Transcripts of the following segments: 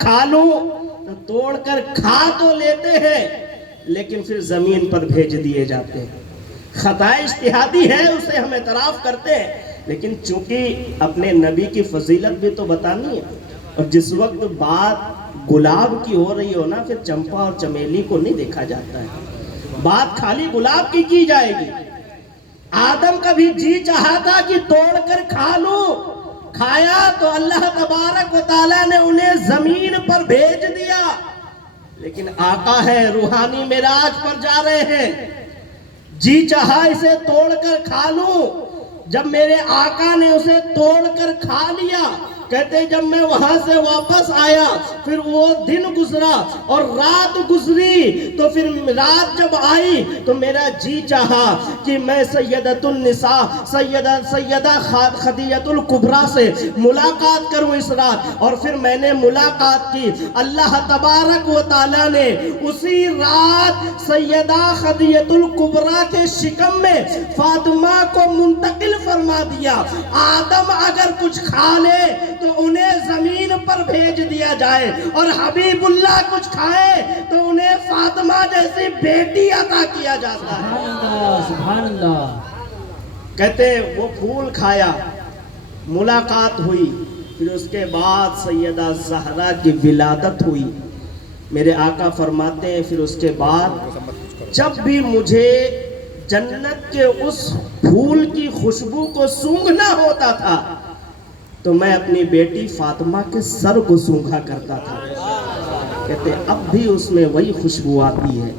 کھا لوں تو توڑ کر کھا تو لیتے ہیں لیکن پھر زمین پر بھیج دیے جاتے ہیں. خطا اجتہادی ہے اسے ہم اعتراف کرتے ہیں لیکن چونکہ اپنے نبی کی فضیلت بھی تو بتانی ہے. اور جس وقت بات گلاب کی ہو رہی ہو نا پھر چمپا اور چمیلی کو نہیں دیکھا جاتا ہے. بات خالی گلاب کی جائے گی. آدم کا بھی جی چاہا تھا کہ توڑ کر کھا لوں, کھایا تو اللہ تبارک و تعالیٰ نے انہیں زمین پر بھیج دیا. لیکن آقا ہے روحانی معراج پر جا رہے ہیں, جی چاہا اسے توڑ کر کھا لوں. جب میرے آقا نے اسے توڑ کر کھا لیا, کہتے جب میں وہاں سے واپس آیا پھر وہ دن گزرا اور رات گزری, تو پھر رات جب آئی تو میرا جی چاہا کہ میں سیدۃ النساء سیدہ خدیجہ الکبریٰ سے ملاقات کروں اس رات. اور پھر میں نے ملاقات کی. اللہ تبارک و تعالیٰ نے اسی رات سیدہ خدیجہ الکبریٰ کے شکم میں فاطمہ کو منتقل فرما دیا. آدم اگر کچھ کھا لے تو انہیں زمین پر بھیج دیا جائے, اور حبیب اللہ کچھ کھائے تو انہیں فاطمہ جیسی بیٹی عطا کیا جاتا ہے. سبحان اللہ. کہتے وہ پھول کھایا, ملاقات ہوئی, پھر اس کے بعد سیدہ زہرا کی ولادت ہوئی. میرے آقا فرماتے ہیں پھر اس کے بعد جب بھی مجھے جنت کے اس پھول کی خوشبو کو سونگھنا ہوتا تھا تو میں اپنی بیٹی فاطمہ کے سر کو سونگھا کرتا تھا. کہتے اب بھی اس میں وہی خوشبو آتی ہے,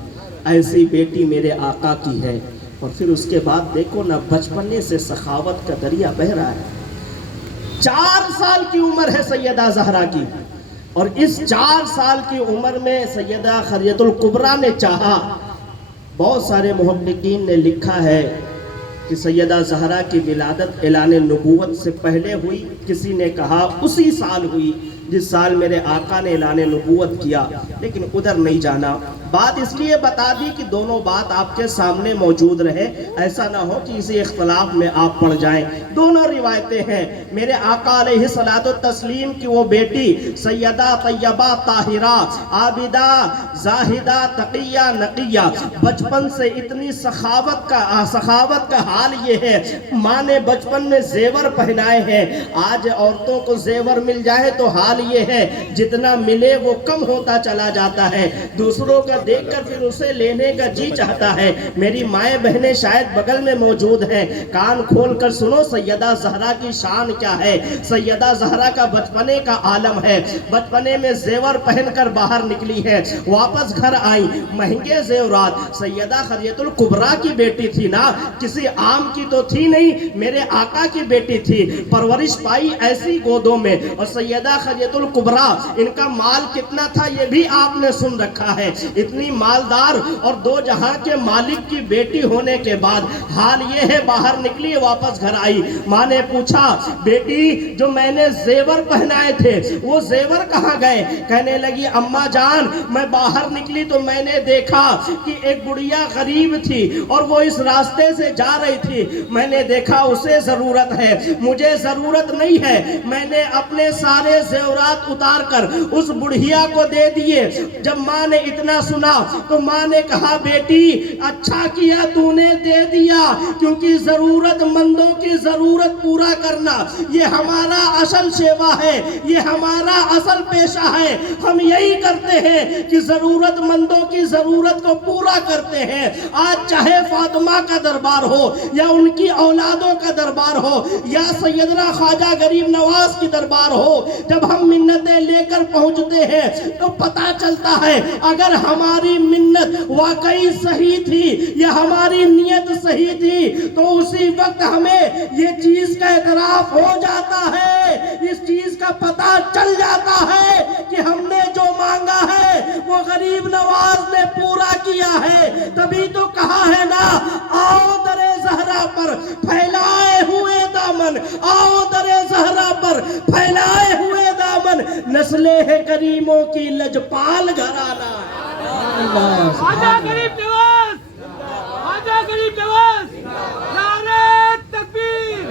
ایسی بیٹی میرے آقا کی ہے. اور پھر اس کے بعد دیکھو نا بچپنے سے سخاوت کا دریا بہہ رہا ہے. 4 سال کی عمر ہے سیدہ زہرا کی, اور اس 4 سال کی عمر میں سیدہ خدیجہ الکبریٰ نے چاہا. بہت سارے محققین نے لکھا ہے کہ سیدہ زہرا کی ولادت اعلان نبوت سے پہلے ہوئی, کسی نے کہا اسی سال ہوئی جس سال میرے آقا نے اعلان نبوت کیا, لیکن ادھر نہیں جانا. بات اس لیے بتا دی کہ دونوں بات آپ کے سامنے موجود رہے, ایسا نہ ہو کہ اسی اختلاف میں آپ پڑ جائیں. دونوں روایتیں ہیں. میرے آقا علیہ الصلوۃ والتسلیم کی وہ بیٹی سیدہ طیبہ طاہرہ عابدہ زاہدہ تقیہ نقیہ, بچپن سے اتنی سخاوت کا حال یہ ہے, ماں نے بچپن میں زیور پہنائے ہیں. آج عورتوں کو زیور مل جائے تو حال یہ ہے جتنا ملے وہ کم ہوتا چلا جاتا ہے, دوسروں کا دیکھ کر پھر اسے لینے کا جی چاہتا ہے. میری مائیں بہنیں شاید بغل میں موجود ہیں, کان کھول کر سنو سیدہ زہرا کی شان کیا ہے. سیدہ زہرا کا بچپنے کا عالم ہے. بچپنے میں زیور پہن کر باہر نکلی ہے, واپس گھر آئی, مہنگے زیورات. سیدہ خدیجہ الکبریٰ کی بیٹی تھی نا, کسی عام کی تو تھی نہیں, میرے آقا کی بیٹی تھی, پرورش پائی ایسی گودوں میں. اور سیدہ خدیجہ الکبریٰ ان کا مال کتنا تھا یہ بھی آپ نے سن رکھا ہے. اتنی مالدار اور 2 جہاں کے مالک کی بیٹی ہونے کے بعد حال یہ ہے باہر نکلی واپس گھر آئی. ماں نے پوچھا بیٹی جو میں نے زیور پہنائے تھے وہ زیور کہاں گئے؟ کہنے لگی اماں جان میں باہر نکلی تو میں نے دیکھا کہ ایک بڑھیا غریب تھی اور وہ اس راستے سے جا رہی تھی, میں نے دیکھا اسے ضرورت ہے, مجھے ضرورت نہیں ہے. میں نے اپنے سارے زیورات اتار کر اس بڑھیا کو دے دیے. جب ماں نے اتنا سنا تو ماں نے کہا بیٹی اچھا کیا تو نے دے دیا, کیونکہ ضرورت مندوں کی ضرورت پورا کرنا یہ ہمارا اصل سیوا ہے, یہ ہمارا اصل پیشہ ہے. ہم یہی کرتے ہیں کہ ضرورت مندوں کی ضرورت کو پورا کرتے ہیں. آج چاہے فاطمہ کا دربار ہو یا ان کی اولادوں کا دربار ہو یا سیدنا خواجہ غریب نواز کی دربار ہو, جب ہم منتیں لے کر پہنچتے ہیں تو پتہ چلتا ہے اگر ہماری منت واقعی صحیح تھی یا ہماری نیت صحیح تھی تو اسی وقت ہمیں یہ چیز کا اعتراف ہو جاتا ہے, اس چیز کا پتہ چل جاتا ہے کہ ہم نے جو مانگا ہے وہ غریب نواز نے پورا کیا ہے. تبھی تو کہا ہے نا آؤ در زہرا پر پھیلائے ہوئے دامن, آؤ در زہرا پر پھیلائے ہوئے دامن, نسل ہے کریموں کی لجپال گھرانہ. خواجہ غریب نواز, خواجہ غریب نواز, نعرہ تکبیر.